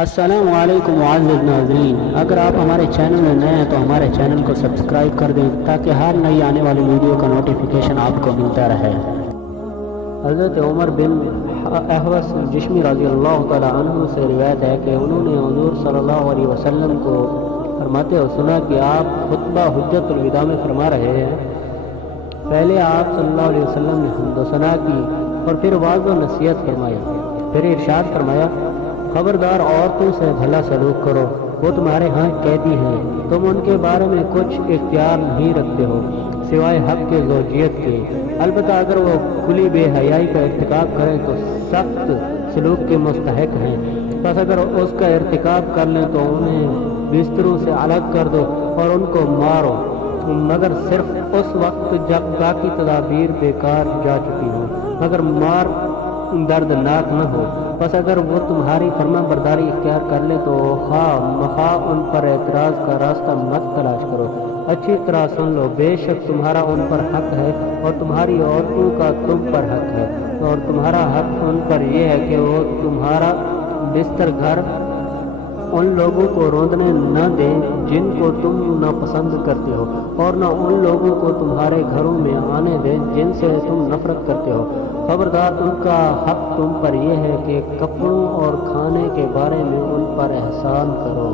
السلام علیکم معزز ناظرین، اگر آپ ہمارے چینل میں نئے ہیں تو ہمارے چینل کو سبسکرائب کر دیں تاکہ ہر نئی آنے والی ویڈیو کا نوٹیفیکیشن آپ کو ملتا رہے۔ حضرت عمر بن احوص جشمی رضی اللہ تعالیٰ عنہ سے روایت ہے کہ انہوں نے حضور صلی اللہ علیہ وسلم کو فرماتے ہوئے سنا کہ آپ خطبہ حجت الوداع میں فرما رہے ہیں۔ پہلے آپ صلی اللہ علیہ وسلم نے حمد و ثنا کی اور پھر واعظ و نصیحت فرمائی، پھر ارشاد فرمایا، خبردار عورتوں سے بھلا سلوک کرو، وہ تمہارے ہاں قیدی ہیں، تم ان کے بارے میں کچھ اختیار نہیں رکھتے ہو سوائے حق کے زوجیت کے، البتہ اگر وہ کھلی بے حیائی کا ارتکاب کریں تو سخت سلوک کے مستحق ہیں، بس اگر اس کا ارتکاب کر لیں تو انہیں بستروں سے الگ کر دو اور ان کو مارو، مگر صرف اس وقت جب باقی تدابیر بیکار جا چکی ہوں، مگر مار دردناک نہ ہو، بس اگر وہ تمہاری فرما برداری اختیار کر لے تو خواہ مخواہ ان پر اعتراض کا راستہ مت تلاش کرو، اچھی طرح سن لو، بے شک تمہارا ان پر حق ہے اور تمہاری عورتوں کا تم پر حق ہے، اور تمہارا حق ان پر یہ ہے کہ وہ تمہارا بستر گھر ان لوگوں کو روندنے نہ دیں جن کو تم ناپسند کرتے ہو، اور نہ ان لوگوں کو تمہارے گھروں میں آنے دیں جن سے تم نفرت کرتے ہو، خبردار ان کا حق تم پر یہ ہے کہ کپڑوں اور کھانے کے بارے میں ان پر احسان کرو۔